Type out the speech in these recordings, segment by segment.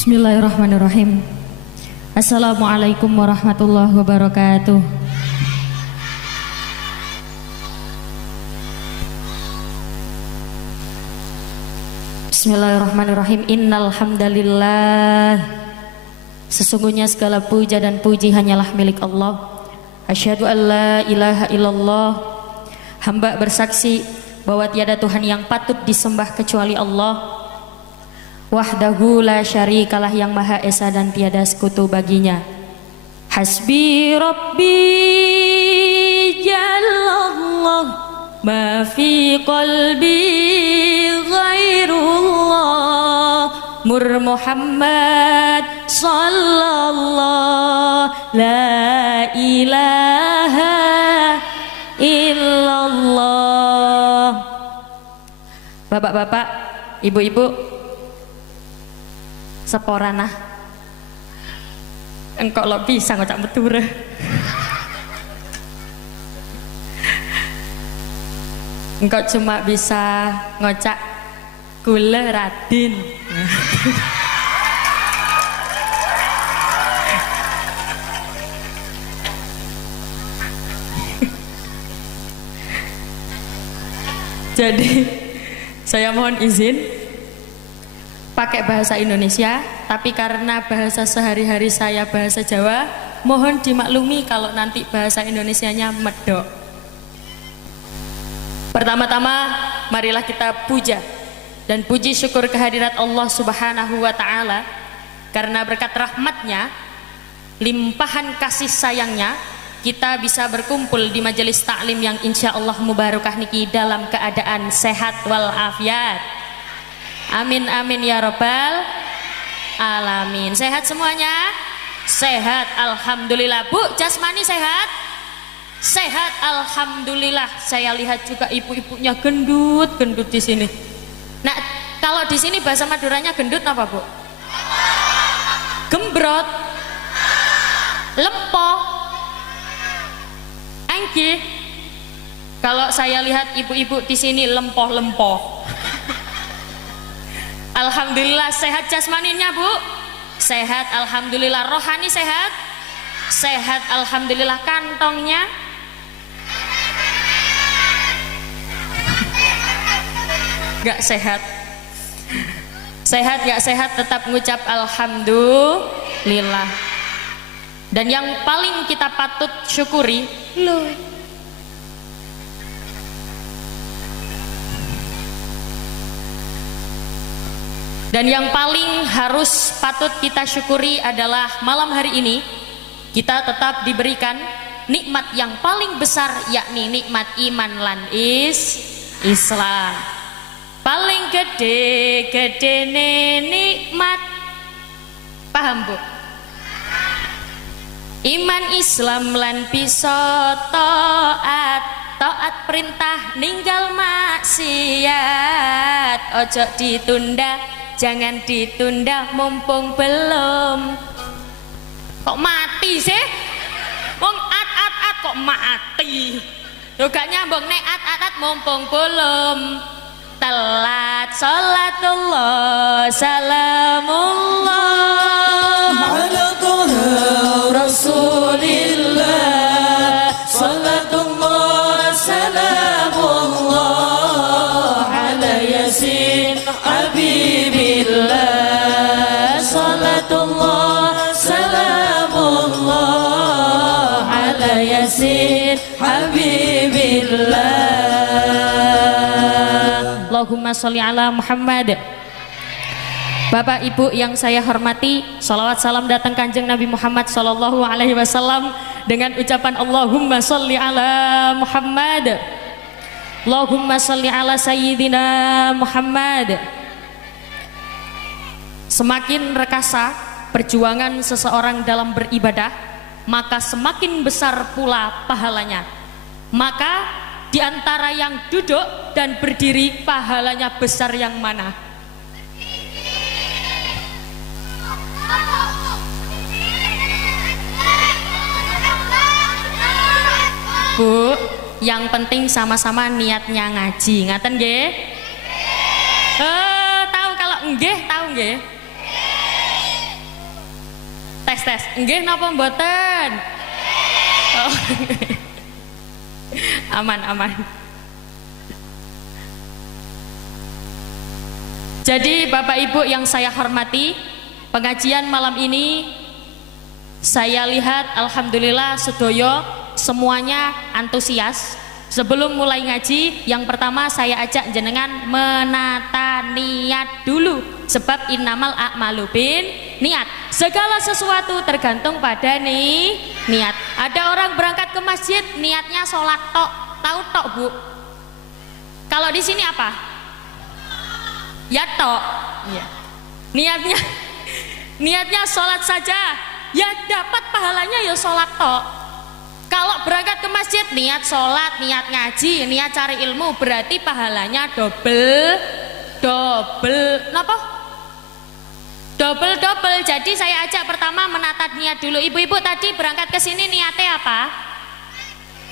Bismillahirrahmanirrahim. Assalamualaikum warahmatullahi wabarakatuh. Bismillahirrahmanirrahim. Innal hamdalillah. Sesungguhnya segala puja dan puji hanyalah milik Allah. Asyhadu an la ilaha illallah. Hamba bersaksi bahwa tiada Tuhan yang patut disembah kecuali Allah. Wahdahu la syarikalah, yang maha esa dan tiada sekutu baginya. Hasbi rabbi jalallah, ma fi qalbi ghairullah, mur Muhammad sallallahu la ilaha illallah. Bapak-bapak, ibu-ibu, seporana engkau lo bisa ngocak betul. Engkau cuma bisa ngocak kula Radin. Jadi saya mohon izin pakai bahasa Indonesia, tapi karena bahasa sehari-hari saya bahasa Jawa, mohon dimaklumi kalau nanti bahasa Indonesianya medok. Pertama-tama marilah kita puja dan puji syukur kehadirat Allah Subhanahu wa Ta'ala, karena berkat rahmatnya, limpahan kasih sayangnya, kita bisa berkumpul di majelis taklim yang insya Allah mubarakah niki dalam keadaan sehat walafiat. Amin amin ya robbal alamin. Sehat semuanya? Sehat alhamdulillah. Bu, jasmani sehat? Sehat alhamdulillah. Saya lihat juga ibu-ibunya gendut di sini. Nah, kalau di sini bahasa Maduranya gendut apa, Bu? Gembrot, lempoh, engki. Kalau saya lihat ibu-ibu di sini lempoh-lempoh. Alhamdulillah. Sehat jasmaninya, Bu? Sehat alhamdulillah. Rohani sehat? Sehat alhamdulillah. Kantongnya? Gak sehat. Sehat gak sehat tetap ngucap alhamdulillah. Dan yang paling kita patut syukuri, loh, dan yang paling harus patut kita syukuri adalah malam hari ini kita tetap diberikan nikmat yang paling besar, yakni nikmat iman lan Islam. Paling gede nikmat, paham Bu? Iman Islam lan bisa taat perintah, ninggal maksiat. Ojo ditunda, jangan ditunda mumpung belum. Kok mati sih? Wong at kok mati. Juga nyambung nek at mumpung belum. Telat salatullah salamullah ala Rasulillah, salatullah salamullah ala Yasin Habibillah, salatullah salamullah ala Yasin Habibillah. Allahumma sholli ala Muhammad. Bapak Ibu yang saya hormati, salawat salam datang Kanjeng Nabi Muhammad sallallahu alaihi wasallam dengan ucapan Allahumma sholli ala Muhammad. Allahumma sholli ala sayyidina Muhammad. Semakin rekasa perjuangan seseorang dalam beribadah, maka semakin besar pula pahalanya. Maka di antara yang duduk dan berdiri, pahalanya besar yang mana? Bu, yang penting sama-sama niatnya ngaji, ngaten nggih? Tahu kalau nggih, tahu nggih? Tes. Nggih napa mboten? Oh. Aman. Jadi Bapak Ibu yang saya hormati, pengajian malam ini saya lihat alhamdulillah sedoyo semuanya antusias. Sebelum mulai ngaji, yang pertama saya ajak jenengan menata niat dulu. Sebab innamal a'malu bin niat. Segala sesuatu tergantung pada niat. Ada orang berangkat ke masjid niatnya sholat tok. Tahu tok, Bu? Kalau di sini apa? Ya tok. Ya. Niatnya sholat saja. Ya dapat pahalanya ya sholat tok. Kalau berangkat ke masjid niat sholat, niat ngaji, niat cari ilmu, berarti pahalanya double. Napa? Double. Jadi saya ajak pertama menata niat dulu. Ibu-ibu tadi berangkat ke sini niatnya apa?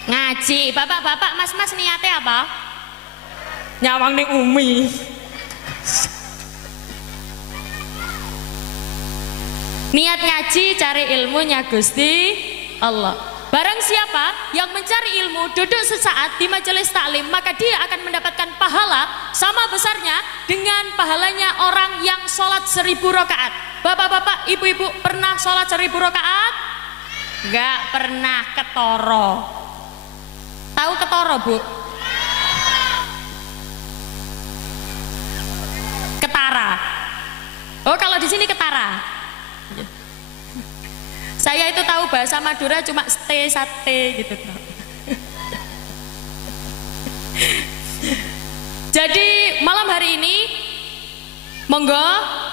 Ngaji. Bapak-bapak, mas-mas niatnya apa? Nyawang ning umi. Niat ngaji, cari ilmunya Gusti Allah. Barang siapa yang mencari ilmu duduk sesaat di majelis taklim, maka dia akan mendapatkan pahala sama besarnya dengan pahalanya orang yang sholat 1000 rakaat. Bapak-bapak, ibu-ibu pernah sholat 1000 rakaat? Enggak pernah. Ketoro. Tahu ketoro, Bu? Ketara. Oh, kalau di sini ketara. Saya itu tahu bahasa Madura cuma sate gitu. Jadi malam hari ini monggo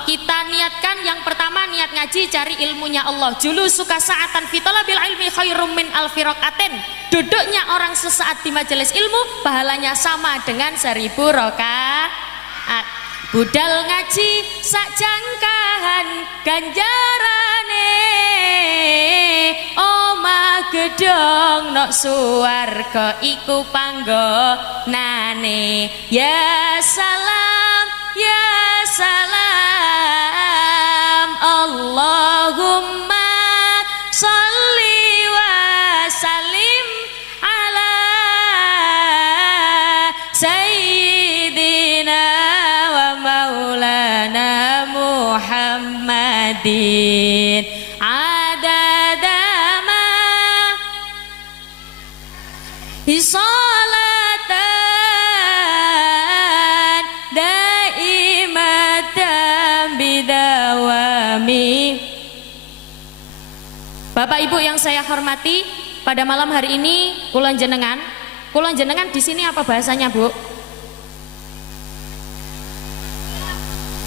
kita niatkan yang pertama niat ngaji cari ilmunya Allah. Julus suka saatan fi talabil ilmi khairum min alfi rakaatin. Duduknya orang sesaat di majelis ilmu pahalanya sama dengan 1000 rakaat. Budal ngaji sak jangkahan ganjarane omah gedong nok suwarga iku panggonane. Ya salam Allahumma sholli wa sallim ala sayyidina wa maulana Muhammadin adada ma sholatan daimatan bidawami. Bapak Ibu yang saya hormati, pada malam hari ini kulon jenengan di sini apa bahasanya, Bu?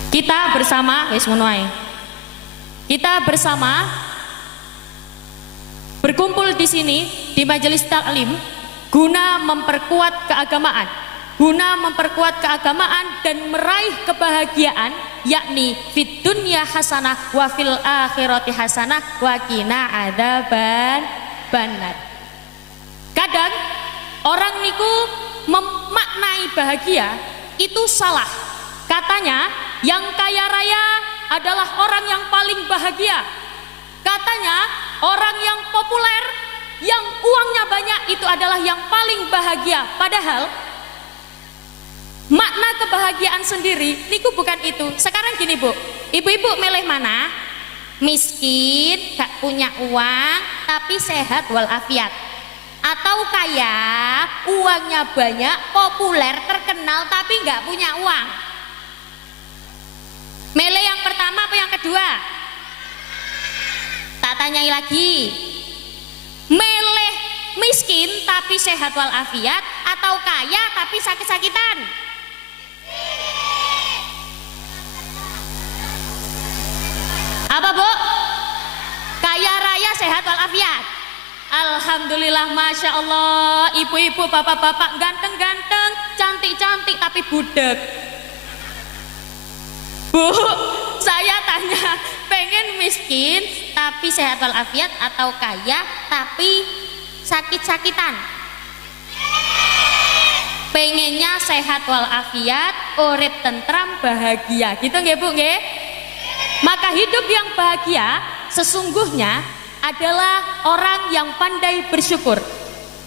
Kita bersama, wis ngono ae. Kita bersama berkumpul di sini di majelis taklim guna memperkuat keagamaan dan meraih kebahagiaan, yakni fid dunya hasanah wa fil akhirati hasanah wa qina adzaban bannar. Kadang orang niku memaknai bahagia itu salah. Katanya yang kaya raya adalah orang yang paling bahagia. Katanya orang yang populer, yang uangnya banyak itu adalah yang paling bahagia. Padahal makna kebahagiaan sendiri niku bukan itu. Sekarang gini, Bu, ibu-ibu milih mana? Miskin, gak punya uang tapi sehat walafiat, atau kaya, uangnya banyak, populer, terkenal tapi gak punya uang? Milih yang pertama apa yang kedua? Tak tanyai lagi. Milih miskin tapi sehat walafiat atau kaya tapi sakit-sakitan? Apa, Bu? Kaya raya sehat walafiat. Alhamdulillah, masya Allah. Ibu-ibu, bapak-bapak ganteng-ganteng, cantik-cantik tapi budek. Bu, saya tanya, pengen miskin tapi sehat walafiat atau kaya tapi sakit-sakitan? Pengennya sehat walafiat, urip tentram, bahagia. Gitu nggih, Bu, nggih? Maka hidup yang bahagia sesungguhnya adalah orang yang pandai bersyukur.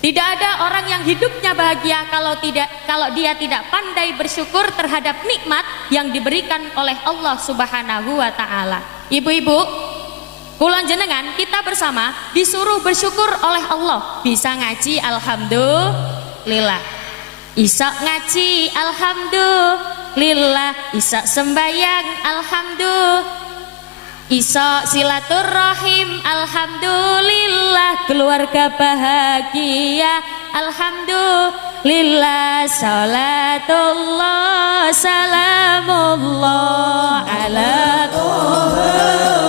Tidak ada orang yang hidupnya bahagia kalau dia tidak pandai bersyukur terhadap nikmat yang diberikan oleh Allah Subhanahu wa taala. Ibu-ibu, kula jenengan kita bersama disuruh bersyukur oleh Allah. Bisa ngaji alhamdulillah. Isa ngaji alhamdulillah. Isa sembayang alhamdulillah. Iso silaturahim alhamdulillah, keluarga bahagia alhamdulillah, salatullah salamullah ala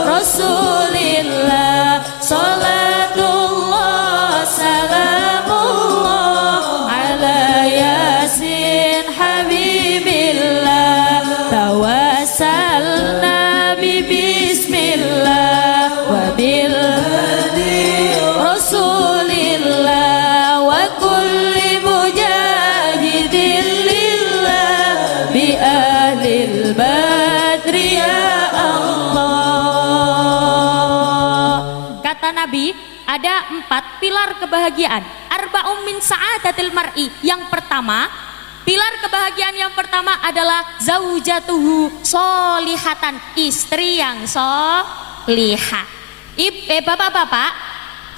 rasulillah, salatullah salamullah ala yasin habibillah, tawassalna Nabi. Ada 4 pilar kebahagiaan. Arba'um min sa'adatil mar'i. Yang pertama, pilar kebahagiaan yang pertama adalah zaujatuhu solihatan, istri yang solihah. Bapak-bapak,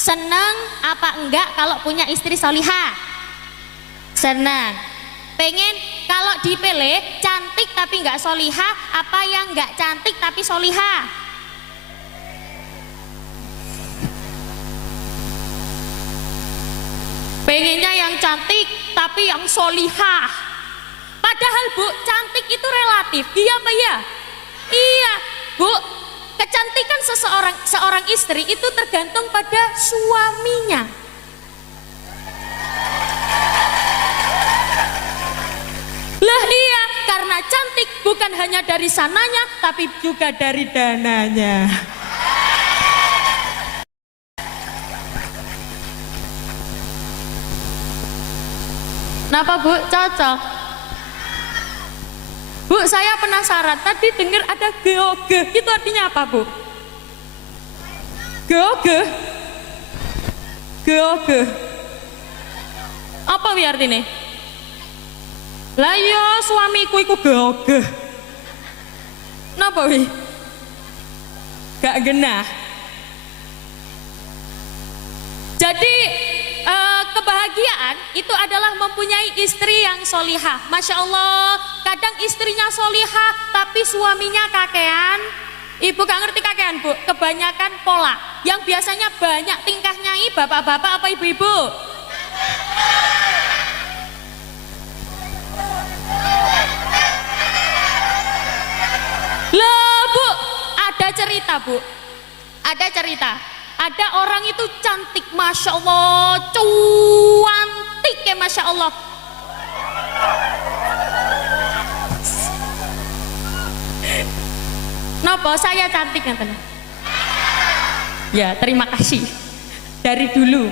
senang apa enggak kalau punya istri solihah? Senang. Pengen kalau dipilih cantik tapi enggak solihah, apa yang enggak cantik tapi solihah? Pengennya yang cantik tapi yang solihah. Padahal Bu, cantik itu relatif. Iya Pak ya? Iya Bu, kecantikan seorang istri itu tergantung pada suaminya. Lah iya, karena cantik bukan hanya dari sananya tapi juga dari dananya. Kenapa Bu? Cocok. Bu, saya penasaran. Tadi dengar ada geoge. Itu artinya apa Bu? Geoge? Geoge. Apa wi artinya? Lah yo suamiku iku geoge. Napa wi? Gak genah. Jadi kebahagiaan itu adalah mempunyai istri yang solihah. Masya Allah, kadang istrinya solihah tapi suaminya kakean. Ibu gak ngerti kakean Bu, kebanyakan pola. Yang biasanya banyak tingkahnya bapak-bapak apa ibu-ibu? Loh Bu, ada cerita Bu, ada cerita. Ada orang itu cantik, Masya Allah, cuantik ya Masya Allah. Napa saya cantik ngeten? Ya terima kasih. Dari dulu.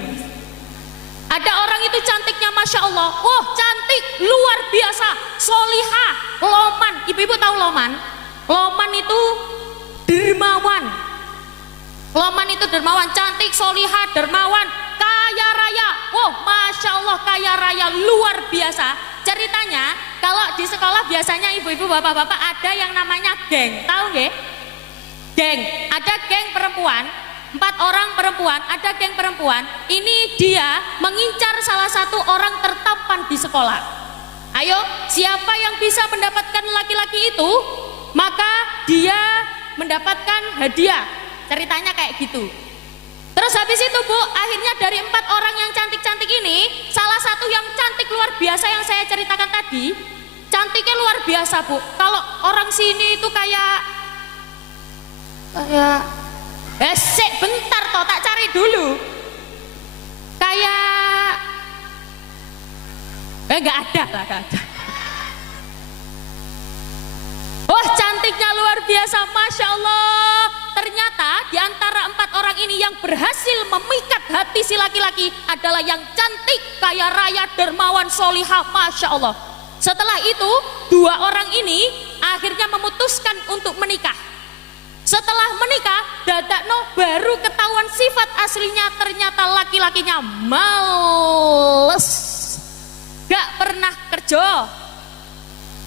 Ada orang itu cantiknya Masya Allah. Oh cantik, luar biasa, solihah, loman. Ibu-ibu tahu loman? Loman itu dermawan. Loman itu dermawan, cantik, solihah, dermawan, kaya raya. Oh, Masya Allah, kaya raya, luar biasa. Ceritanya, kalau di sekolah biasanya ibu-ibu, bapak-bapak ada yang namanya geng. Tahu nggih? Geng, ada geng perempuan, 4 orang perempuan, ada geng perempuan. Ini dia mengincar salah satu orang tertampan di sekolah. Ayo, siapa yang bisa mendapatkan laki-laki itu, maka dia mendapatkan hadiah. Ceritanya kayak gitu. Terus habis itu Bu, akhirnya dari 4 orang yang cantik-cantik ini, salah satu yang cantik luar biasa yang saya ceritakan tadi, cantiknya luar biasa Bu. Kalau orang sini itu kayak bentar toh, tak cari dulu. Kayak nggak ada lah, nggak ada. Oh cantiknya luar biasa, Masya Allah. Ternyata di antara 4 orang ini yang berhasil memikat hati si laki-laki adalah yang cantik, kaya raya, dermawan, solihah, Masya Allah. Setelah itu 2 orang ini akhirnya memutuskan untuk menikah. Setelah menikah dadakno baru ketahuan sifat aslinya, ternyata laki-lakinya males, gak pernah kerja,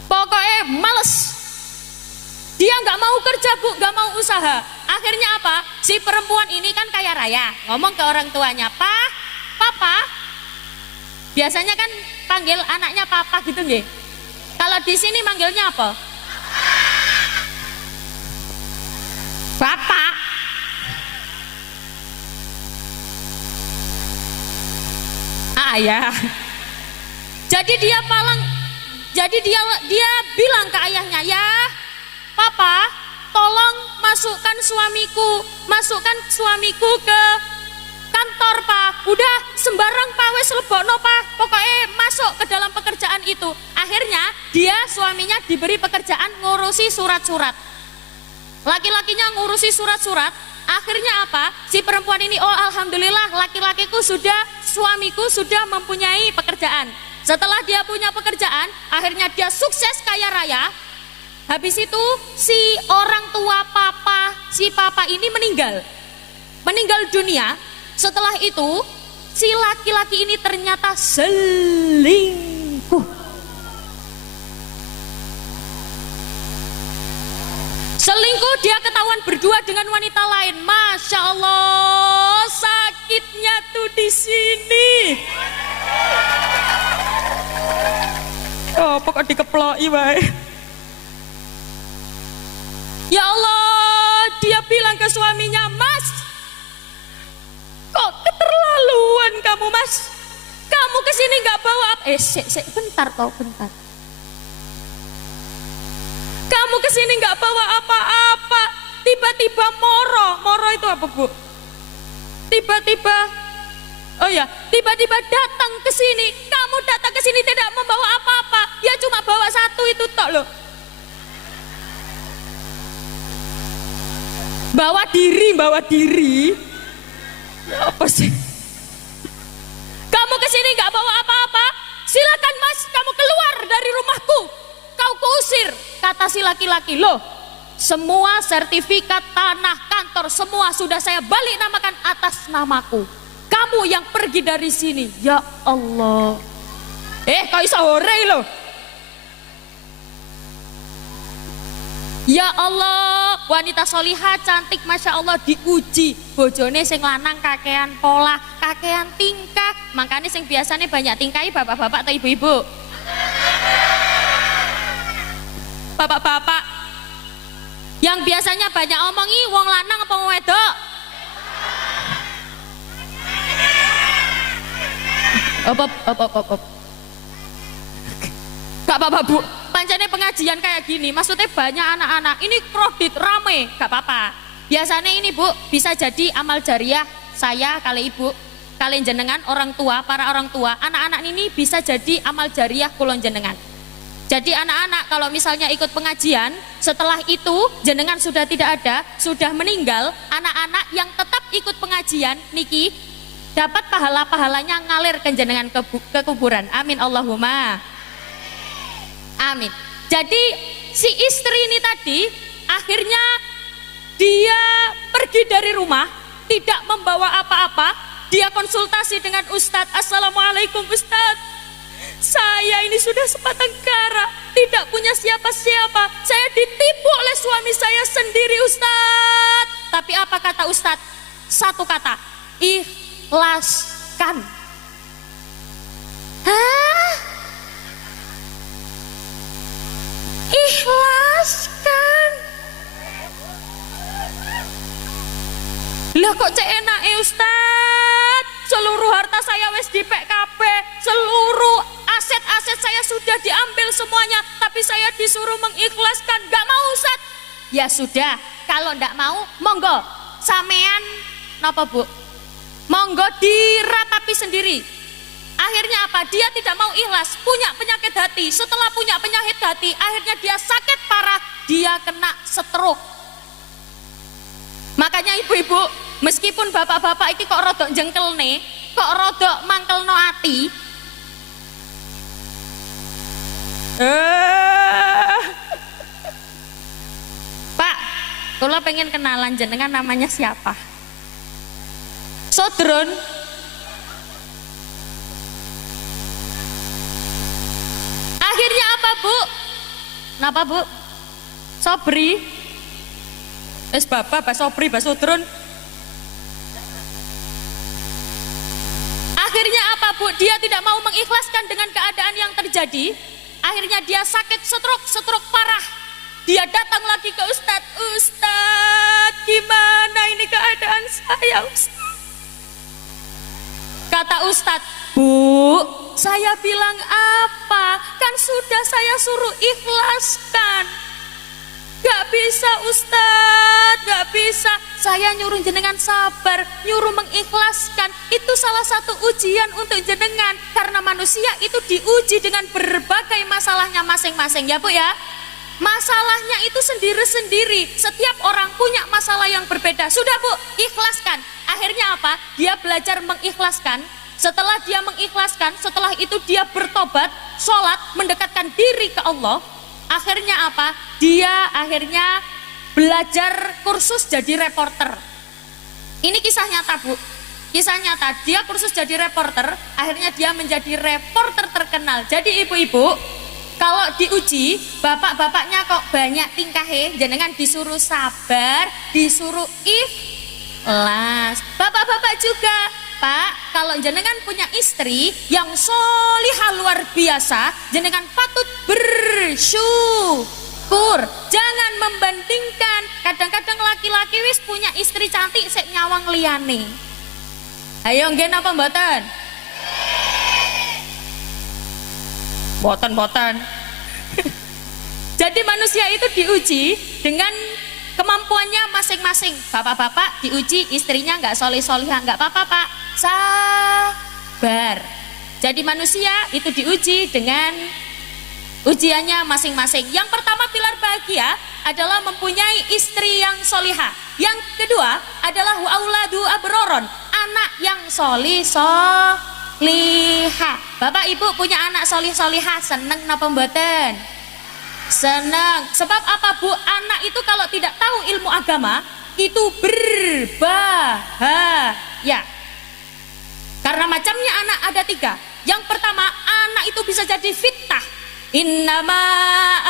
pokoknya males. Dia gak mau kerja bu, gak mau usaha. Akhirnya apa? Si perempuan ini kan kaya raya, ngomong ke orang tuanya, "Pak, Papa." Biasanya kan panggil anaknya papa gitu nggih. Kalau di sini manggilnya apa? Bapak. Ayah. Jadi dia bilang ke ayahnya, "Ya, Papa, tolong masukkan suamiku ke kantor, Pak. Udah sembarang Pak wes lebokno, Pak. Pokoknya masuk ke dalam pekerjaan itu." Akhirnya suaminya diberi pekerjaan ngurusi surat-surat. Laki-lakinya ngurusi surat-surat. Akhirnya apa? Si perempuan ini, "Oh alhamdulillah, suamiku sudah mempunyai pekerjaan." Setelah dia punya pekerjaan, akhirnya dia sukses kaya raya. Habis itu si orang tua si papa ini meninggal dunia. Setelah itu si laki-laki ini ternyata selingkuh. Dia ketahuan berdua dengan wanita lain. Masya Allah, sakitnya tuh di sini. Oh, pokok dikeploki wae. Ya Allah, dia bilang ke suaminya, "Mas, kok keterlaluan kamu, Mas? Kamu kesini nggak bawa apa?" Bentar. Kamu kesini nggak bawa apa-apa. Tiba-tiba moro itu apa bu? Tiba-tiba datang ke sini. Kamu datang ke sini tidak membawa apa-apa. Ya cuma bawa satu itu tok loh. Bawa diri. Ya apa sih? Kamu kesini nggak bawa apa-apa? Silakan Mas, kamu keluar dari rumahku. Kau kuusir, kata si laki-laki. Loh, semua sertifikat tanah kantor semua sudah saya balik namakan atas namaku. Kamu yang pergi dari sini. Ya Allah. Kau iso hore loh. Ya Allah, wanita solihah cantik Masya Allah diuji. Bojone sing lanang kakean pola, kakean tingkah. Makanya sing biasanya banyak tingkahi bapak-bapak atau ibu-ibu. Bapak-bapak yang biasanya banyak omongi wong lanang apa wong wedok? Op. Gak apa-apa bu, pancene pengajian kayak gini, maksudnya banyak anak-anak, ini kredit rame, gak apa-apa. Biasanya ini bu, bisa jadi amal jariah saya, kali ibu, kalian jenengan, orang tua, para orang tua, anak-anak ini bisa jadi amal jariah kulon jenengan. Jadi anak-anak kalau misalnya ikut pengajian, setelah itu jenengan sudah tidak ada, sudah meninggal, anak-anak yang tetap ikut pengajian niki dapat pahala-pahalanya ngalir ke jenengan ke kuburan. Amin Allahumma. Amin. Jadi si istri ini tadi akhirnya dia pergi dari rumah, tidak membawa apa-apa. Dia konsultasi dengan Ustadz. "Assalamualaikum Ustadz. Saya ini sudah sebatang kara, tidak punya siapa-siapa. Saya ditipu oleh suami saya sendiri Ustadz." Tapi apa kata Ustadz? Satu kata, ikhlaskan. Hah? Ikhlaskan? Lah kok cek enak Ustadz? Seluruh harta saya wis dipek kabeh, seluruh aset-aset saya sudah diambil semuanya, tapi saya disuruh mengikhlaskan. Gak mau Ustadz. Ya sudah, kalau ndak mau, monggo sampean napa bu? Monggo diratapi sendiri. Akhirnya apa? Dia tidak mau ikhlas, punya penyakit hati. Setelah punya penyakit hati, akhirnya dia sakit parah, dia kena stroke. Makanya ibu-ibu, meskipun bapak-bapak ini kok rodok jengkel nih, kok rodok mangkel no ati, Pak, Kula pengen kenalan jenengan namanya siapa? Sodron. Akhirnya apa, Bu? Napa, Bu? Sobri. Bapak, Sobri, Sodron. Akhirnya apa, Bu? Dia tidak mau mengikhlaskan dengan keadaan yang terjadi. Akhirnya dia sakit stroke parah. Dia datang lagi ke Ustadz. Ustadz, gimana ini keadaan saya, Ustadz? Kata Ustadz, Bu, saya bilang apa? Kan sudah saya suruh ikhlaskan. Gak bisa, Ustadz, gak bisa. Saya nyuruh jenengan sabar, nyuruh mengikhlaskan. Itu salah satu ujian untuk jenengan. Karena manusia itu diuji dengan berbagai masalahnya masing-masing, ya Bu ya. Masalahnya itu sendiri-sendiri. Setiap orang punya masalah yang berbeda. Sudah, Bu, ikhlaskan. Akhirnya apa? Dia belajar mengikhlaskan. Setelah dia mengikhlaskan, setelah itu dia bertobat, sholat, mendekatkan diri ke Allah. Akhirnya apa? Dia akhirnya belajar kursus jadi reporter. Ini kisah nyata, Bu. Kisah nyata, dia kursus jadi reporter, akhirnya dia menjadi reporter terkenal. Jadi ibu-ibu, kalau diuji, bapak-bapaknya kok banyak tingkahnya, jenengan disuruh sabar, disuruh ikhlas. Bapak-bapak juga, Pak, kalau jenengan punya istri yang solihah luar biasa, jenengan patut bersyukur. Jangan membandingkan. Kadang-kadang laki-laki wis punya istri cantik sek nyawang liyane. Ayo nggih napa mboten? Boten. Jadi manusia itu diuji dengan kemampuannya masing-masing. Bapak-bapak diuji istrinya nggak solih-solihah, nggak apa-apa Pak, sabar. Jadi manusia itu diuji dengan ujiannya masing-masing. Yang pertama pilar bahagia adalah mempunyai istri yang solihah. Yang kedua adalah auladu abroron, anak yang solihah. Bapak ibu punya anak solihah, seneng napa mboten? Senang. Sebab apa, Bu? Anak itu kalau tidak tahu ilmu agama itu berbahaya. Karena macamnya anak ada 3. Yang pertama, anak itu bisa jadi fitnah. Innama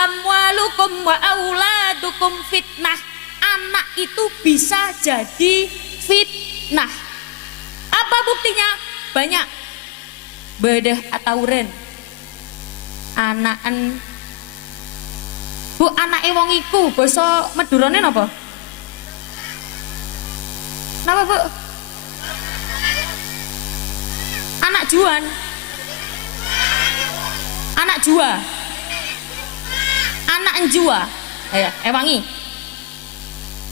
amwalukum wa auladukum fitnah. Anak itu bisa jadi fitnah. Apa buktinya? Banyak. Bedah atauren. Anakan. Bu, anake wong iku basa Madurane napa? Napa, Bu? Anak juan. Anak jua. Anak enjua. Ayo, ewangi.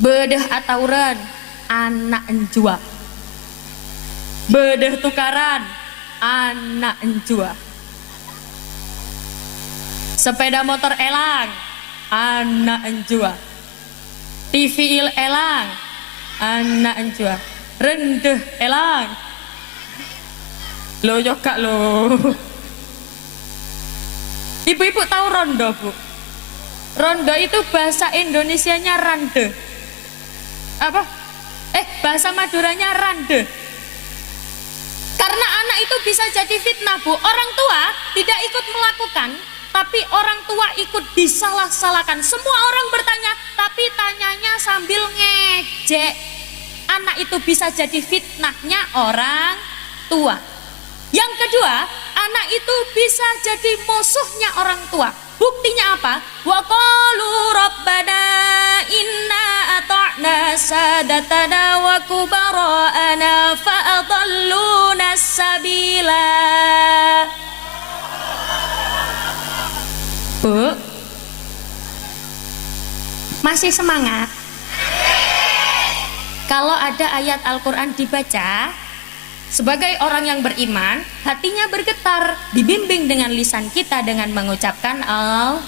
Bedah atauran, anak enjua. Bedah tukaran, anak enjua. Sepeda motor elang, anak enjua. TV elang, anak enjua. Rendeh elang. Lo yo kak lo. Ibu-ibu tahu rondo, Bu? Rondo itu bahasa Indonesianya rande. Apa? Bahasa Maduranya rande. Karena anak itu bisa jadi fitnah, Bu. Orang tua tidak ikut melakukan, tapi orang tua ikut disalah-salahkan. Semua orang bertanya, tapi tanyanya sambil ngejek. Anak itu bisa jadi fitnahnya orang tua. Yang kedua, anak itu bisa jadi musuhnya orang tua. Buktinya apa? Wa qalu rabbana inna ata'na sadatana wa kubara'ana fa'adalluna sabila. Bu, masih semangat? Kalau ada ayat Al-Quran dibaca, sebagai orang yang beriman, hatinya bergetar, dibimbing dengan lisan kita dengan mengucapkan Allah.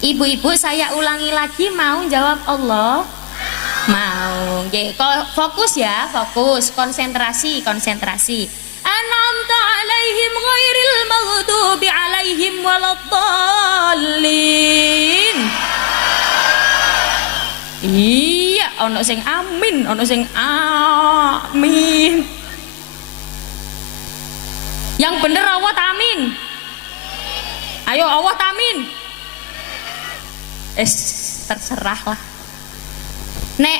Ibu-ibu, saya ulangi lagi, mau jawab Allah? Mau. Fokus ya, fokus, konsentrasi. An'amta alaihim ghairil maghdubi alaihim waladdallin. Iya, ono sing amin, ono sing amin. Yang bener Allah amin. Ayo Allah amin. Terserah lah. Nek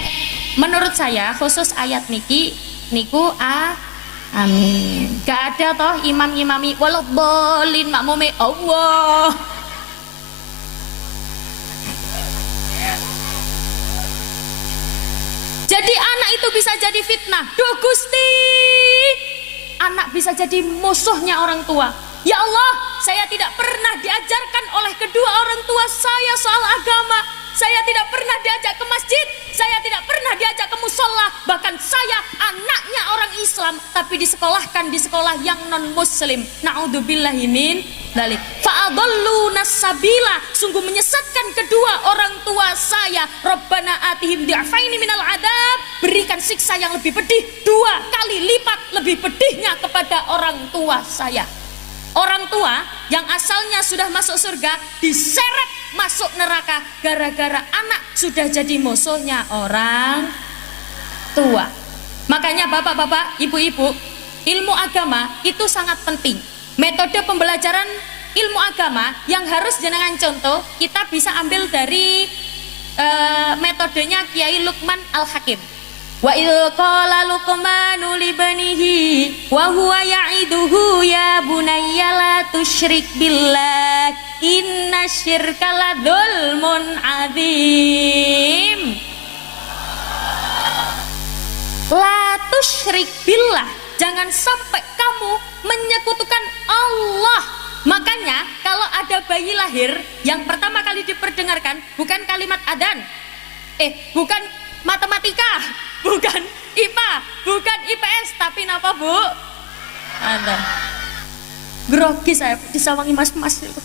menurut saya khusus ayat niki niku amin. Gak ada toh imam-imami walau bolin makmume Allah. Jadi anak itu bisa jadi fitnah. Duh Gusti, anak bisa jadi musuhnya orang tua. Ya Allah, saya tidak pernah diajarkan oleh kedua orang tua saya soal agama. Saya tidak pernah diajak ke masjid, saya tidak pernah diajak ke musola. Bahkan saya anaknya orang Islam, tapi disekolahkan di sekolah yang non muslim. Na'udzubillahi min dzalik. Fa'adalluna sabila, sungguh menyesatkan kedua orang tua saya. Rabbana atihim di'afaini minal adab, berikan siksa yang lebih pedih 2 kali lipat lebih pedihnya kepada orang tua saya. Orang tua yang asalnya sudah masuk surga diseret masuk neraka gara-gara anak sudah jadi musuhnya orang tua. Makanya bapak-bapak, ibu-ibu, ilmu agama itu sangat penting. Metode pembelajaran ilmu agama yang harus jenengan contoh kita bisa ambil dari metodenya Kiai Luqman Al-Hakim. Wa idh qala Luqmanu li banihi wa huwa ya'iduhu ya bunayya la tusyrik billah inna syirka la dzulmun adzim. La tusyrik billah, jangan sampai kamu menyekutukan Allah. Makanya kalau ada bayi lahir yang pertama kali diperdengarkan bukan kalimat adzan, bukan matematika, bukan IPA, bukan IPS, tapi napa Bu? Ada. Grogi saya disawangi mas-mas itu.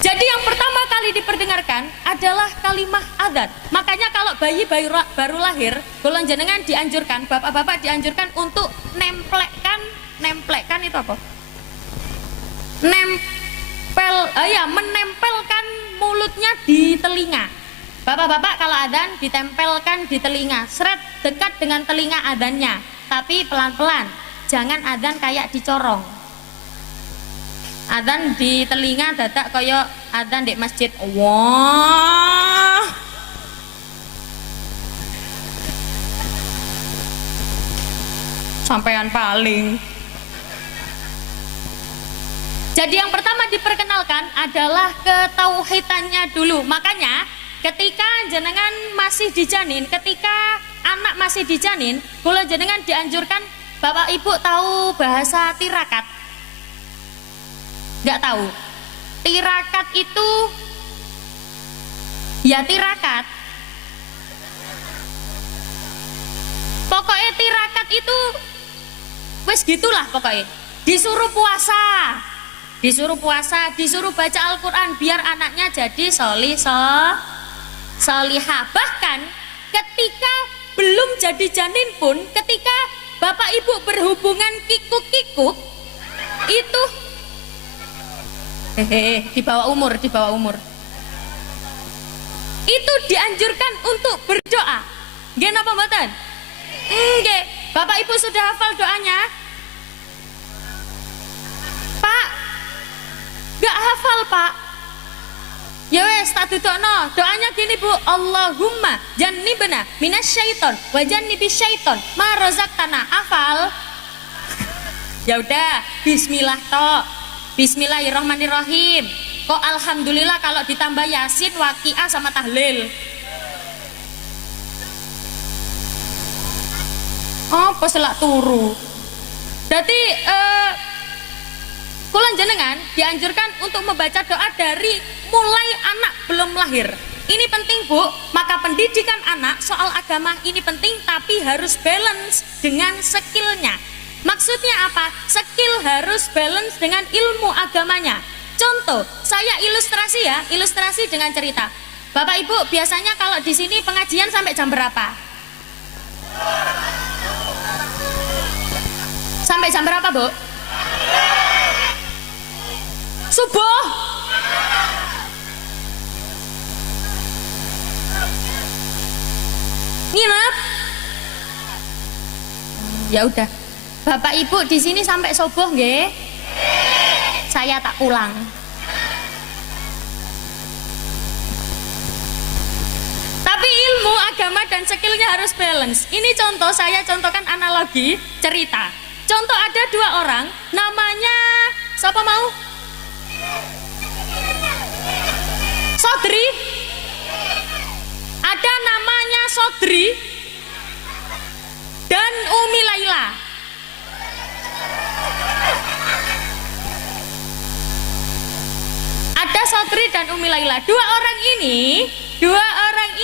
Jadi yang pertama kali diperdengarkan adalah kalimat adzan. Makanya kalau bayi baru lahir, golongan jenengan dianjurkan, bapak-bapak dianjurkan untuk nempelkan itu apa? Menempelkan mulutnya di telinga. Bapak-bapak kalau adzan ditempelkan di telinga, seret dekat dengan telinga adzannya, tapi pelan-pelan. Jangan adzan kayak dicorong. Adzan di telinga dadak kaya adzan di masjid. Wah. Sampean paling. Jadi yang pertama diperkenalkan adalah ketauhidannya dulu. Makanya ketika jenengan masih dijanin, ketika anak masih dijanin, kalau jenengan dianjurkan, Bapak Ibu tahu bahasa tirakat? Nggak tahu. Tirakat itu ya tirakat. Pokoknya tirakat itu wes gitulah pokoknya. Disuruh puasa, disuruh baca Al-Quran biar anaknya jadi solihah. Bahkan ketika belum jadi janin pun, ketika Bapak Ibu berhubungan kikuk-kikuk itu di bawah umur itu dianjurkan untuk berdoa. Nggih napa mboten? Nggih. Bapak Ibu sudah hafal doanya? Pak, gak hafal Pak. Ya wes tak dudukno. Doanya gini Bu, Allahumma jannibna minasyaiton wa jannibis syaiton ma razaqtana. Hafal? Ya udah, bismillah tok. Bismillahirrahmanirrahim. Kok alhamdulillah kalau ditambah Yasin, Waqiah sama tahlil. Apa selak turu. Jadi kula jenengan dianjurkan untuk membaca doa dari mulai anak belum lahir. Ini penting Bu, maka pendidikan anak soal agama ini penting, tapi harus balance dengan skillnya. Maksudnya apa? Skill harus balance dengan ilmu agamanya. Contoh, saya ilustrasi dengan cerita. Bapak Ibu biasanya kalau di sini pengajian sampai jam berapa? Sampai jam berapa Bu? Subuh? Nginep. Ya udah. Bapak Ibu di sini sampai subuh nggih? Saya tak pulang. Tapi ilmu agama dan skillnya harus balance. Ini contoh, saya contohkan analogi cerita. Contoh ada 2 orang, namanya siapa mau? Sodri. Ada namanya Sodri dan Umi Laila. Ada Sodri dan Umi Laila. Dua orang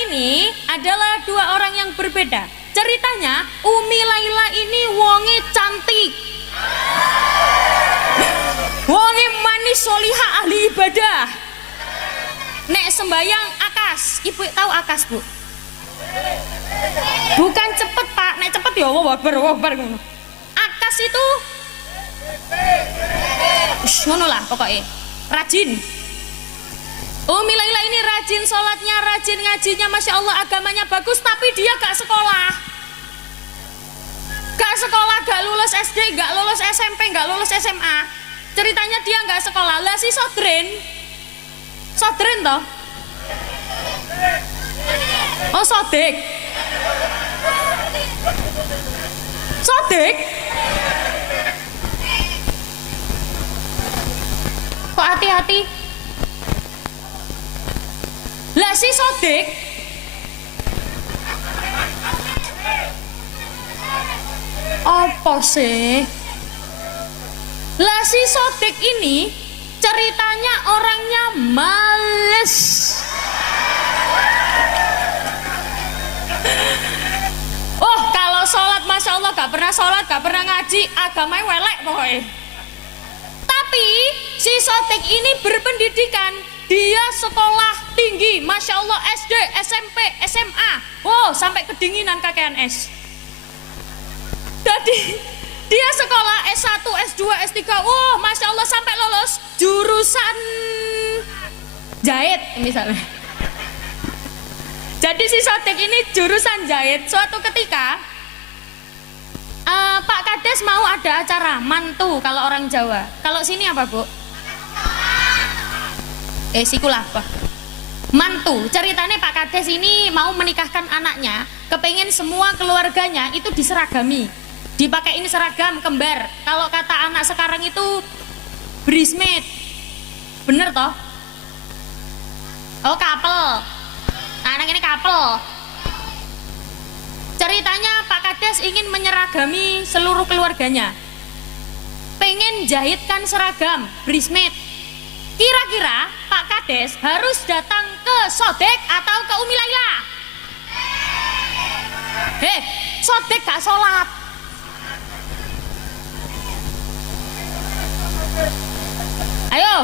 ini adalah 2 orang yang berbeda. Ceritanya Umi Laila ini wonge cantik, wonge manis, solihah, ahli ibadah. Nek sembayang akas, ibu tahu akas bu? Bukan cepet pak, nek cepet ya wabar ngono. Akas itu, ngono lah pokoknya, rajin. Umi Laila ini rajin sholatnya, rajin ngajinya, masya Allah agamanya bagus, tapi dia gak sekolah. Gak lulus SD, gak lulus SMP, gak lulus SMA. Ceritanya dia gak sekolah. Lah si Sodrin toh? Oh Sodik. Kok hati-hati? Lah si Sodik apa sih? Lah si Sodik ini ceritanya orangnya males. Oh kalau sholat masya Allah gak pernah sholat, gak pernah ngaji, agamanya welek pokoknya. Tapi si Sodik ini berpendidikan, dia sekolah tinggi, masya Allah SD, SMP, SMA, wow sampai kedinginan kakean es. Jadi dia sekolah S1, S2, S3, wow masya Allah sampai lolos jurusan jahit misalnya. Jadi si Sodik ini jurusan jahit. Suatu ketika Pak Kades mau ada acara mantu kalau orang Jawa. Kalau sini apa bu? Sikulah apa? Mantu. Ceritanya Pak Kades ini mau menikahkan anaknya, kepengen semua keluarganya itu diseragami, dipakai ini seragam kembar. Kalau kata anak sekarang itu bridesmaid, bener toh? Oh couple, anak ini couple. Ceritanya Pak Kades ingin menyeragami seluruh keluarganya, pengen jahitkan seragam bridesmaid. Kira-kira Pak Kades harus datang ke Sodik atau ke Umi Laila? Sodik gak sholat. Ayo,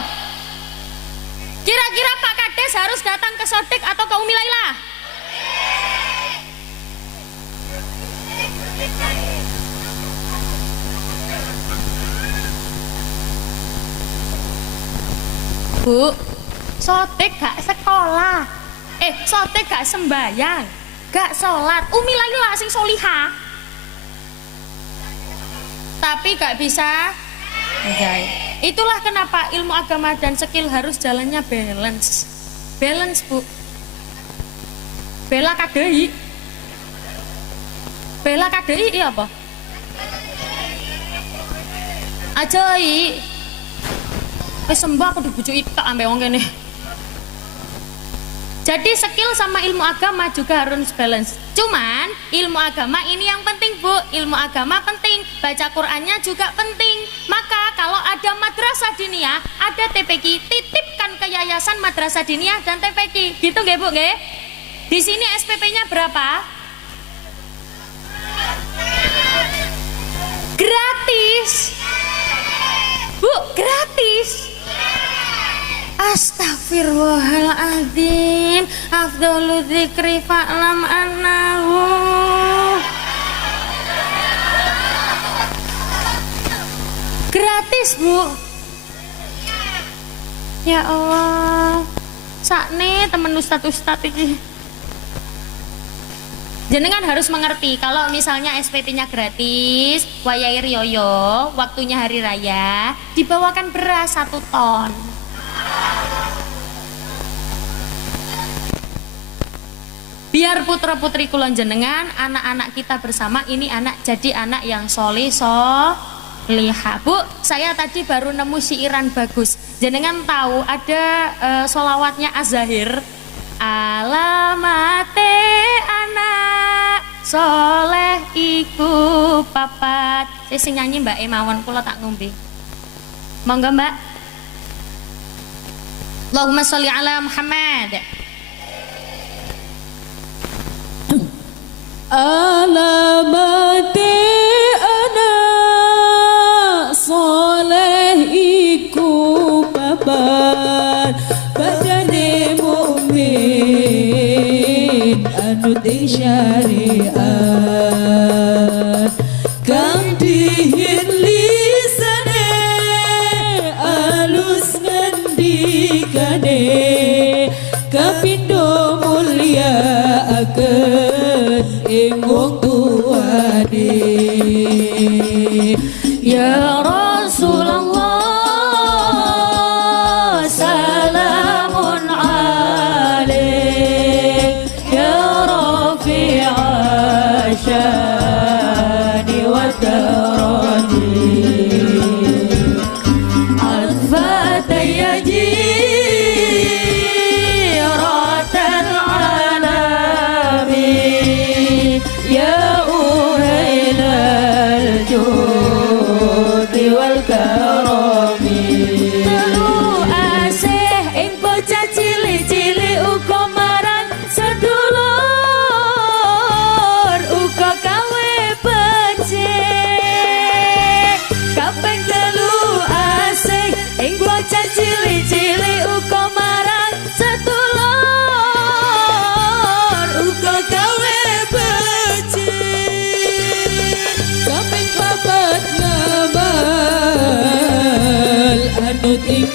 kira-kira Pak Kades harus datang ke Sodik atau ke Umi Laila? Bu, Sodik gak sekolah, Sodik gak sembayang, gak sholat. Umi Laila sing solihah, tapi gak bisa menjahit. Itulah kenapa ilmu agama dan skill harus jalannya balance. Balance bu. Bela kadei iya apa? Ajai sembah aku dibujuki tak ambek wong kene. Jadi skill sama ilmu agama juga harus balance. Cuman ilmu agama ini yang penting bu, ilmu agama penting, baca Qurannya juga penting. Maka kalau ada madrasah diniyah, ada TPQ, titipkan ke yayasan madrasah diniyah dan TPQ. Gitu nggih bu nggih? Di sini SPP-nya berapa? Gratis. Bu, gratis. Astagfirullahaladzim. Afdhalu dzikri fa'lam annahu. Gratis bu. Ya Allah, sakne temen ustad-ustad ini. Jenengan harus mengerti kalau misalnya SPP-nya gratis, Wayai Rioyo, waktunya hari raya, dibawakan beras 1 ton. Biar putra-putri kulon jenengan, anak-anak kita bersama ini jadi anak yang soleh solihah. Bu, saya tadi baru nemu siiran bagus. Jenengan tahu ada solawatnya Az-Zahir. Alamate anak soleh iku papat. Saya sing nyanyi Mbak Emawon, kula tak ngombe. Monggo Mbak. Allahumma sholli ala Muhammad. Alamate anak soleh iku papat. Badane mukmin anut syariat. Kang dihin lisane alus ngendikane kapindo mulia akan ing wong tuane. Ya Rasulullah salamun alaik ya rafi'a syani wa darajati adfata yaji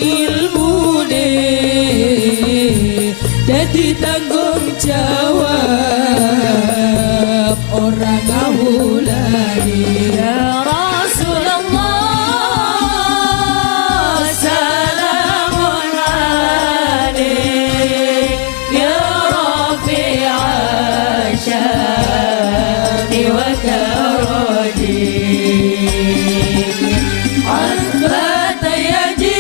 ilmune dadi tanggung jawab orang ngawulani. Ya Rasulullah salamun alaik ya rafi'a syani wa darajati adfata yaji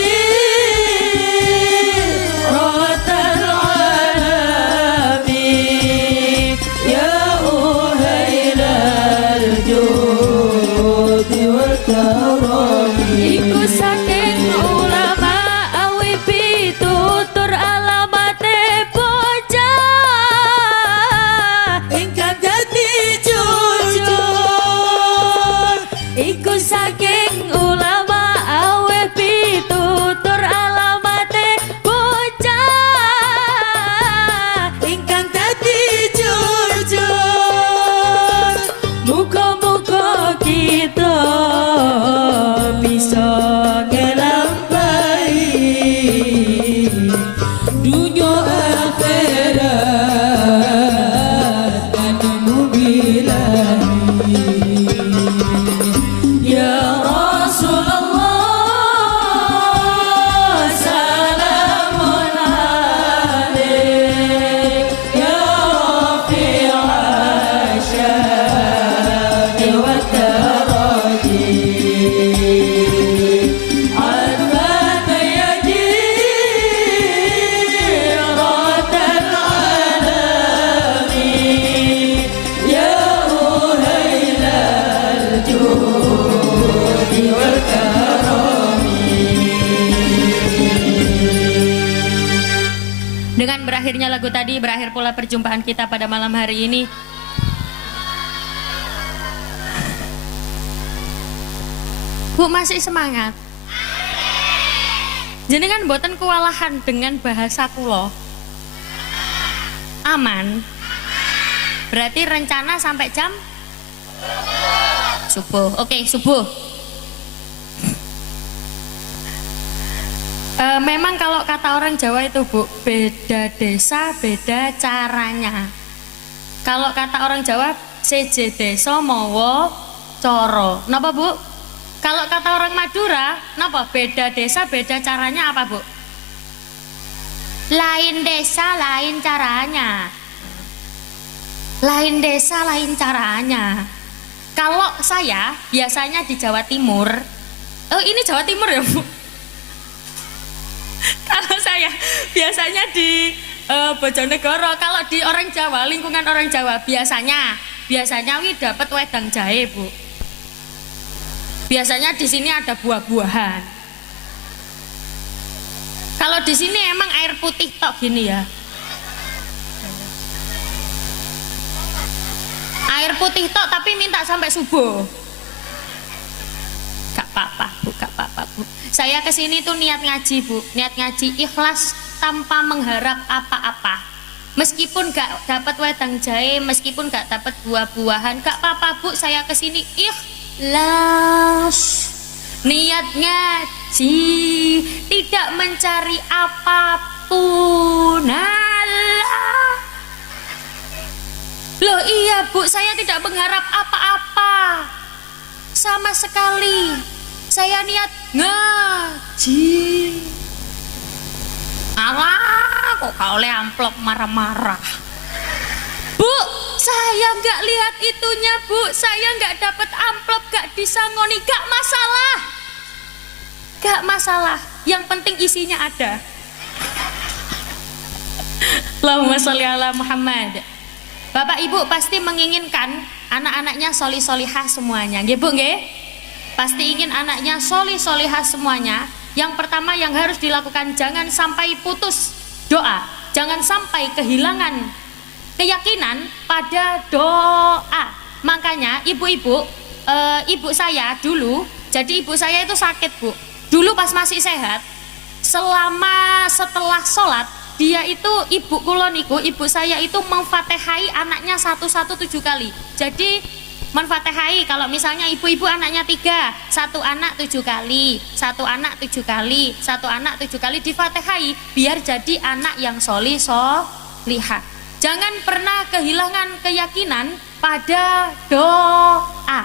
Dengan berakhirnya lagu tadi, berakhir pula perjumpaan kita pada malam hari ini. Bu, masih semangat? Jenengan boten kewalahan dengan bahasa kulo? Aman? Berarti rencana sampai jam? Subuh. Oke, subuh. Memang kalau kata orang Jawa itu Bu, beda desa beda caranya. Kalau kata orang Jawa, seje desa mawa coro. Napa Bu? Kalau kata orang Madura, napa? Beda desa beda caranya apa Bu? Lain desa lain caranya. Lain desa lain caranya. Kalau saya biasanya di Jawa Timur, oh ini Jawa Timur ya Bu? Kalau saya biasanya di Bojonegoro, kalau di orang Jawa, lingkungan orang Jawa biasanya wi dapat wedang jahe Bu. Biasanya di sini ada buah-buahan. Kalau di sini emang air putih tok gini ya. Air putih tok tapi minta sampai subuh. Gak apa-apa Bu, gak apa-apa Bu. Saya kesini tuh niat ngaji Bu, niat ngaji ikhlas tanpa mengharap apa-apa. Meskipun gak dapat wedang jahe, meskipun gak dapat buah-buahan, gak apa-apa Bu. Saya kesini ikhlas, niat ngaji, tidak mencari apapun. Allah. Loh iya Bu, saya tidak mengharap apa-apa sama sekali. Saya niat ngaji. Alah, kok kau oleh amplop marah-marah. Bu, saya nggak lihat itunya Bu. Saya nggak dapat amplop, nggak disangoni, nggak masalah. Nggak masalah. Yang penting isinya ada. Allahumma sholli ala Muhammad. Bapak Ibu pasti menginginkan anak-anaknya solih-solihah semuanya, nggih Bu nggih? Pasti ingin anaknya solih-solihah semuanya. Yang pertama yang harus dilakukan, jangan sampai putus doa, jangan sampai kehilangan keyakinan pada doa. Makanya ibu-ibu, ibu saya dulu, jadi ibu saya itu sakit Bu. Dulu pas masih sehat, setelah sholat, dia itu ibu kuloniku, ibu saya itu memfatihai anaknya satu-satu 7 kali. Jadi menfatihai, kalau misalnya ibu-ibu anaknya 3, satu anak 7 kali, satu anak 7 kali, satu anak 7 kali difatihai, biar jadi anak yang solihah. Jangan pernah kehilangan keyakinan pada doa.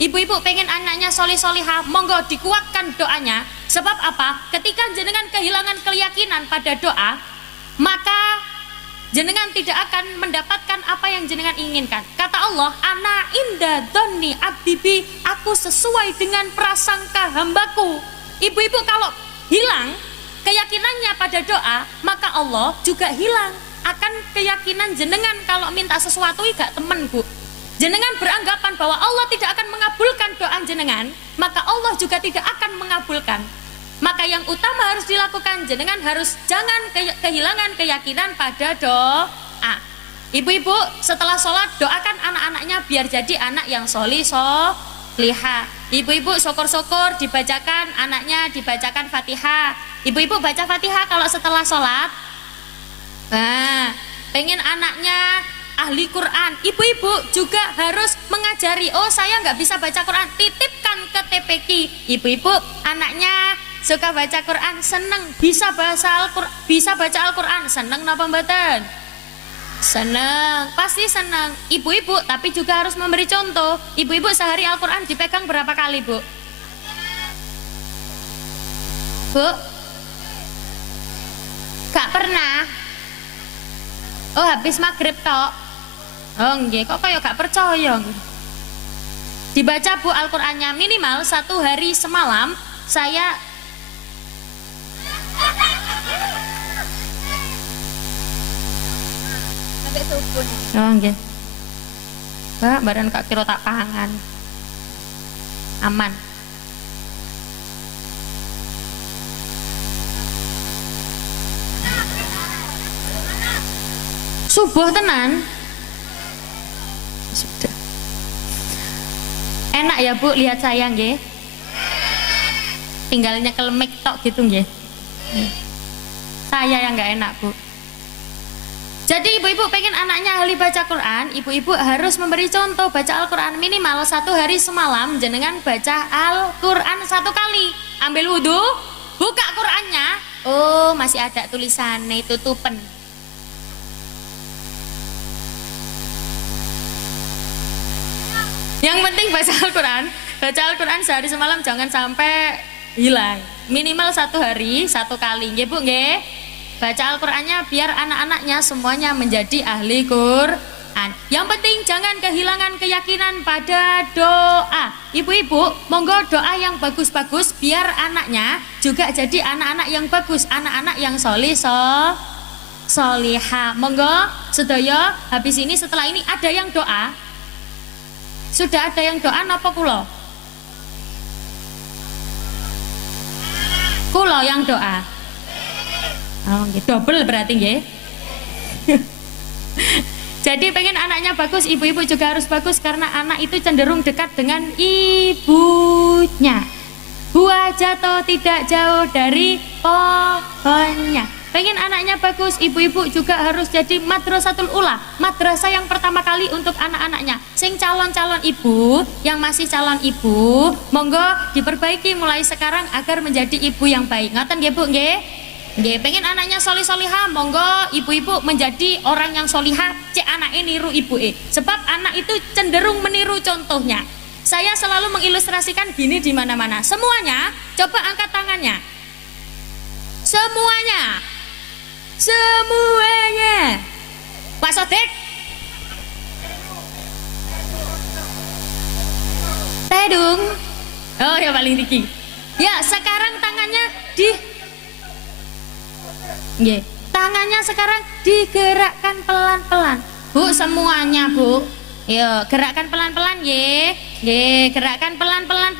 Ibu-ibu pengen anaknya solihah, monggo dikuatkan doanya. Sebab apa? Ketika jenengan kehilangan keyakinan pada doa, maka jenengan tidak akan mendapatkan apa yang jenengan inginkan. Kata Allah, ana inda dhonni abdi, aku sesuai dengan prasangka hambaku. Ibu-ibu kalau hilang keyakinannya pada doa, maka Allah juga hilang akan keyakinan jenengan kalau minta sesuatu gak temen Bu. Jenengan beranggapan bahwa Allah tidak akan mengabulkan doa jenengan, maka Allah juga tidak akan mengabulkan. Maka yang utama harus dilakukan, jenengan harus jangan kehilangan keyakinan pada doa. Ibu-ibu setelah sholat doakan anak-anaknya biar jadi anak yang solihah. Ibu-ibu syukur-syukur dibacakan anaknya, dibacakan Fatihah. Ibu-ibu baca Fatihah kalau setelah sholat. Nah, pengen anaknya ahli Quran, ibu-ibu juga harus mengajari. Oh saya nggak bisa baca Quran, titipkan ke TPQ. Ibu-ibu anaknya suka baca Quran, seneng, bisa baca Al-Quran, seneng napa mboten? Seneng, pasti seneng. Ibu-ibu tapi juga harus memberi contoh. Ibu-ibu sehari Al-Quran dipegang berapa kali Bu? Bu? Gak pernah? Oh habis maghrib tok? Oh nggih, kok kayak gak percaya. Dibaca Bu Al-Qurannya minimal 1 hari semalam. Saya sampai subuh. Oh nggih. Mbak, badan kak kira tak pangan. Aman. Subuh tenan. Sudah. Enak ya Bu lihat saya nggih. Tinggalnya kelemik tok gitu nggih. Saya yang nggak enak Bu. Jadi ibu-ibu pengen anaknya ahli baca Quran, ibu-ibu harus memberi contoh baca Al-Quran minimal 1 hari semalam. Jenengan baca Al-Quran 1 kali, ambil wudhu, buka Qurannya, oh masih ada tulisannya tutupen. Yang penting baca Al-Quran. Baca Al-Quran sehari semalam jangan sampai hilang. Minimal 1 hari 1 kali. Nggih Bu, nggih. Baca Al-Qurannya biar anak-anaknya semuanya menjadi ahli Quran. Yang penting jangan kehilangan keyakinan pada doa. Ibu-ibu, monggo doa yang bagus-bagus biar anaknya juga jadi anak-anak yang bagus, anak-anak yang solihah. Monggo sedaya, habis ini setelah ini ada yang doa. Sudah ada yang doa napa kula? Kula yang doa. Oh, nggih, double berarti nggih. Jadi pengen anaknya bagus, ibu-ibu juga harus bagus karena anak itu cenderung dekat dengan ibunya. Buah jatuh tidak jauh dari pohonnya. Pengen anaknya bagus, ibu-ibu juga harus jadi madrasatul ula, madrasah yang pertama kali untuk anak-anaknya. Sing calon-calon ibu, yang masih calon ibu, monggo diperbaiki mulai sekarang agar menjadi ibu yang baik. Ngoten nggih Bu, nggih? Nggih, pengen anaknya solihah, monggo ibu-ibu menjadi orang yang solihah, cek anake niru ibuke. Sebab anak itu cenderung meniru contohnya. Saya selalu mengilustrasikan gini di mana-mana. Semuanya, coba angkat tangannya. Semuanya. Pak Sodik. Tedung. Oh ya paling tinggi. Ya, sekarang tangannya Nggih. Tangannya sekarang digerakkan pelan-pelan. Bu, semuanya, Bu. Yo, gerakkan pelan-pelan nggih. Nggih, gerakkan pelan-pelan.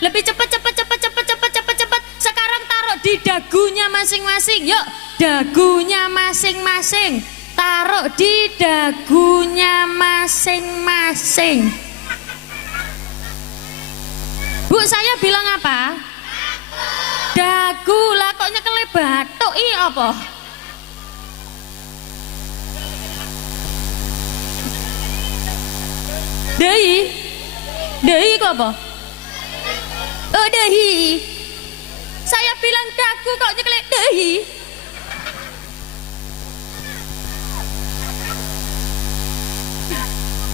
Lebih cepat. Sekarang taruh di dagunya masing-masing. Yuk, dagunya masing-masing. Taruh di dagunya masing-masing. Bu, saya bilang apa? Dagu lah, kok nyekele batuk apa? Dehi kok apa? Oh, dehi. Saya bilang dagu kok nyekele dehi.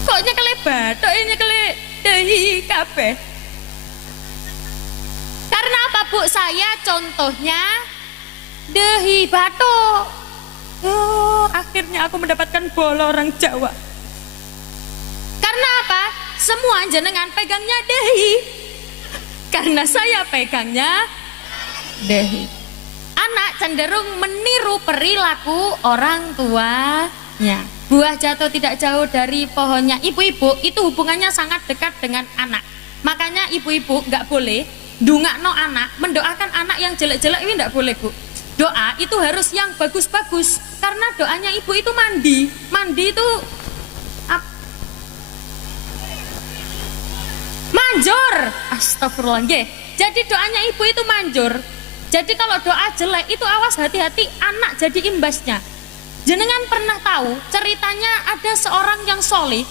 Kok nyekele batuk nyekele dehi kabeh. Karena apa Bu? Saya contohnya dehi batuk. Oh, akhirnya aku mendapatkan bola orang Jawa. Karena apa? Semua jenengan pegangnya dehi. Karena saya pegangnya dehi. Anak cenderung meniru perilaku orang tuanya. Buah jatuh tidak jauh dari pohonnya. Ibu-ibu itu hubungannya sangat dekat dengan anak. Makanya ibu-ibu nggak boleh ndongakno anak, mendoakan anak yang jelek-jelek ini nggak boleh Bu. Doa itu harus yang bagus-bagus. Karena doanya ibu itu mandi itu manjur. Astagfirullah nggih. Jadi doanya ibu itu manjur. Jadi kalau doa jelek itu awas, hati-hati anak jadi imbasnya. Jenengan pernah tahu ceritanya ada seorang yang solihnya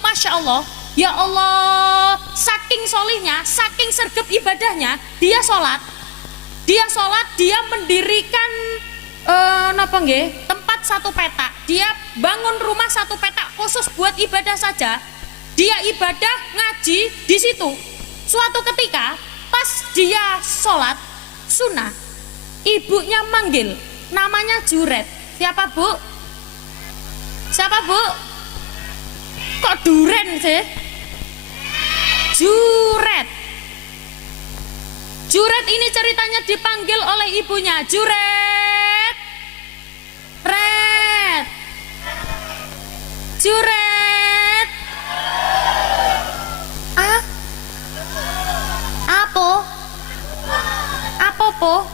Masya Allah. Ya Allah, saking solihnya, saking sergap ibadahnya, dia sholat, dia mendirikan tempat 1 petak. Dia bangun rumah 1 petak khusus buat ibadah saja. Dia ibadah ngaji di situ. Suatu ketika pas dia sholat sunnah, ibunya manggil, namanya Juret. Siapa Bu? Siapa Bu? Kok duren sih? Juret ini ceritanya dipanggil oleh ibunya. Juret, Juret. Apa po?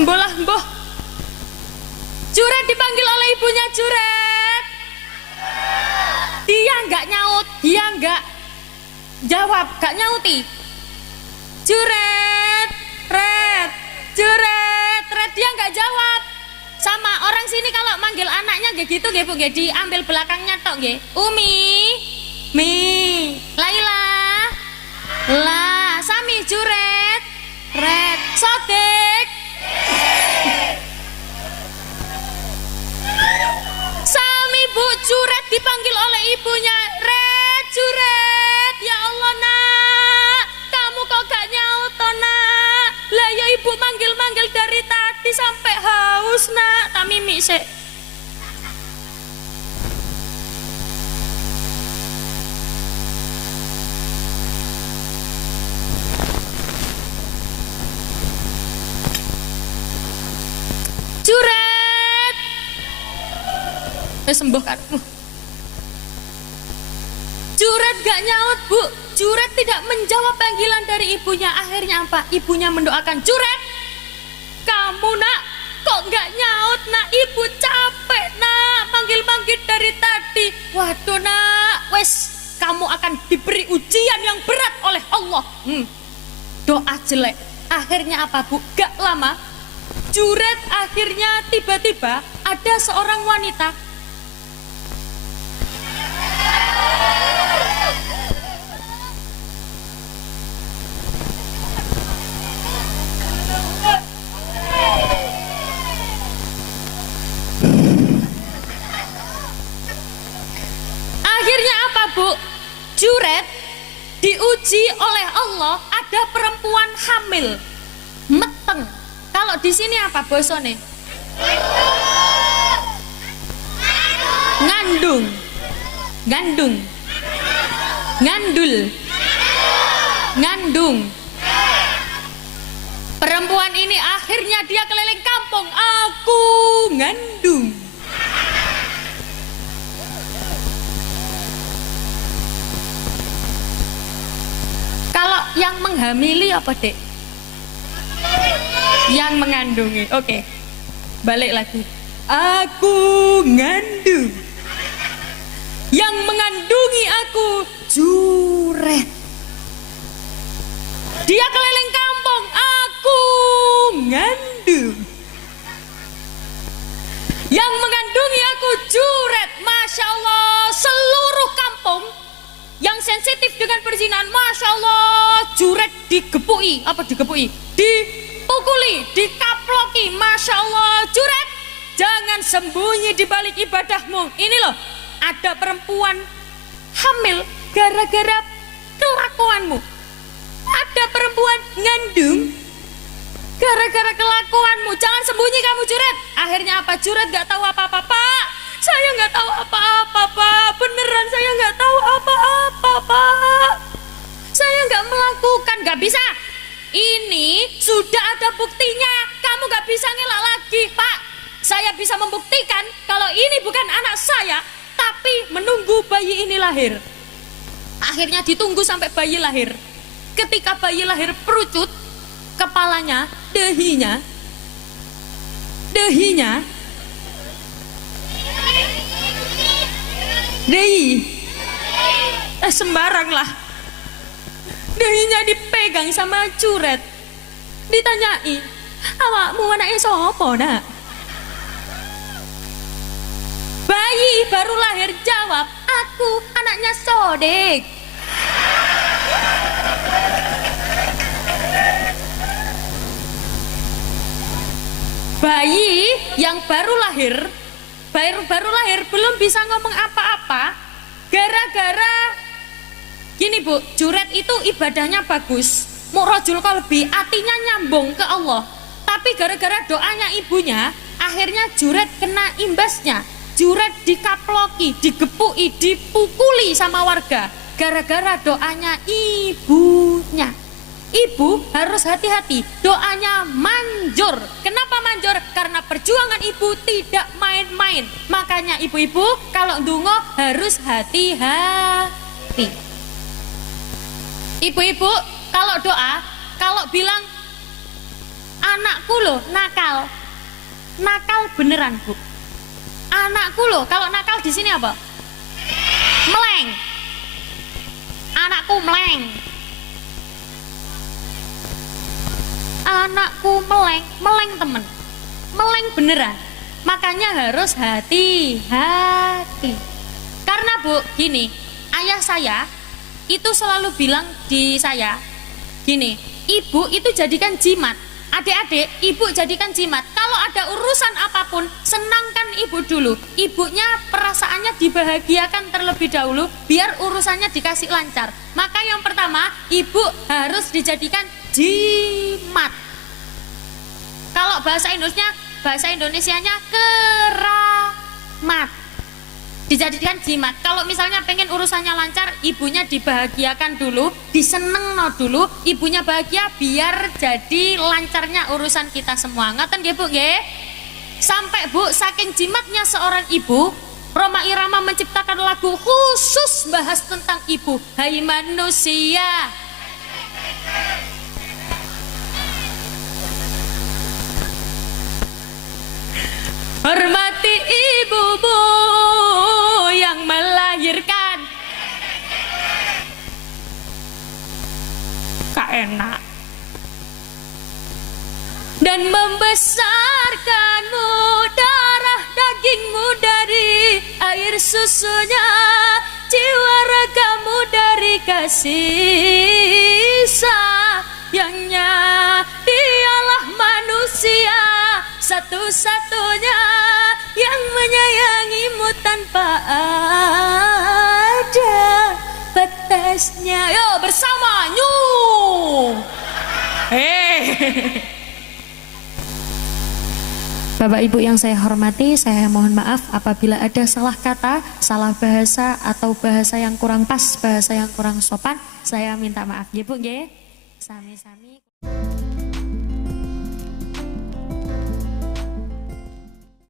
Mbolah mboh. Juret dipanggil oleh ibunya. Juret. Dia nggak nyaut, dia nggak jawab, nggak nyauti. Juret, dia nggak jawab. Sama orang sini kalau manggil anaknya kayak gitu nggih Bu, nggih diambil belakangnya tok nggih. Mi, Laila, Sami, Juret, Sodik. Sami Bu, Juret tadi sampai haus nak, tak mimik sik. Juret. Sembuh kan? Juret gak nyaut bu. Juret tidak menjawab panggilan dari ibunya. Akhirnya apa? Ibunya mendoakan, Juret, kamu nak kok gak nyaut nak? Ibu capek nak, manggil-manggil dari tadi. Waduh nak, wes kamu akan diberi ujian yang berat oleh Allah. Doa jelek. Akhirnya apa bu? Gak lama Juret akhirnya tiba-tiba ada seorang wanita. Akhirnya apa bu? Juret diuji oleh Allah, ada perempuan hamil, meteng. Kalau di sini apa bosone? Ngandung, gandung, ngandul, ngandung. Perempuan ini akhirnya dia keliling kampung, aku ngandung. Kalau yang menghamili apa dek? Yang mengandungi. Oke. Balik lagi. Aku ngandung. Yang mengandungi aku Juret. Dia keliling kampung, aku ngandung. Yang mengandungi aku Juret. Masya Allah, seluruh kampung yang sensitif dengan perzinahan, Masya Allah, Juret digepui. Apa digepui? Dipukuli, dikaploki. Masya Allah, Juret, jangan sembunyi di balik ibadahmu. Ini loh, ada perempuan hamil gara-gara kelakuanmu. Ada perempuan ngandung gara-gara kelakuanmu. Jangan sembunyi kamu Juret. Akhirnya apa? Juret gak tahu apa-apa. Pak, saya gak tahu apa-apa Pak. Beneran saya gak tahu apa-apa Pak. Saya gak melakukan. Gak bisa. Ini sudah ada buktinya. Kamu gak bisa ngelak lagi Pak. Saya bisa membuktikan kalau ini bukan anak saya, tapi menunggu bayi ini lahir. Akhirnya ditunggu sampai bayi lahir. Ketika bayi lahir perucut, kepalanya, dehinya, dehi, sembarang lah. Dehinya dipegang sama Juret. Ditanyai, awakmu anaknya sopo nak? Bayi baru lahir jawab, aku anaknya Sodek. Bayi yang baru lahir belum bisa ngomong apa-apa gara-gara gini bu, Juret itu ibadahnya bagus, mu'rojul qalbi, artinya nyambung ke Allah. Tapi gara-gara doanya ibunya, akhirnya Juret kena imbasnya. Juret dikaploki, digepui, dipukuli sama warga gara-gara doanya ibunya. Ibu harus hati-hati, doanya manjur. Kenapa manjur? Karena perjuangan ibu tidak main-main. Makanya ibu-ibu kalau ndonga harus hati-hati. Ibu-ibu kalau doa, kalau bilang anakku loh nakal, nakal beneran bu. Anakku loh, kalau nakal di sini apa? Meleng. Anakku meleng. Anakku meleng, meleng temen, meleng beneran. Makanya harus hati-hati. Karena bu, gini, ayah saya itu selalu bilang di saya, gini, ibu itu jadikan jimat. Adik-adik, ibu jadikan jimat. Kalau ada urusan apapun, senangkan ibu dulu. Ibunya perasaannya dibahagiakan terlebih dahulu, biar urusannya dikasih lancar. Maka yang pertama, ibu harus dijadikan jimat. Kalau Kalau bahasa Indonesianya keramat. Dijadikan jimat. Kalau misalnya pengen urusannya lancar, ibunya dibahagiakan dulu, disenengno dulu, ibunya bahagia biar jadi lancarnya urusan kita semua. Ngoten nggih Bu nggih? Sampai Bu, saking jimatnya seorang ibu, Rhoma Irama menciptakan lagu khusus bahas tentang ibu. Hai manusia, hormati ibumu yang melahirkan. Kak enak. Dan membesarkanmu, darah dagingmu dari air susunya, jiwa ragamu dari kasih sayangnya. Dialah manusia satu-satunya yang menyayangimu tanpa ada batasnya. Yo bersama nyu. Bapak Ibu yang saya hormati, saya mohon maaf apabila ada salah kata, salah bahasa atau bahasa yang kurang pas, bahasa yang kurang sopan. Saya minta maaf. Nggih Bu nggih. Sami-sami.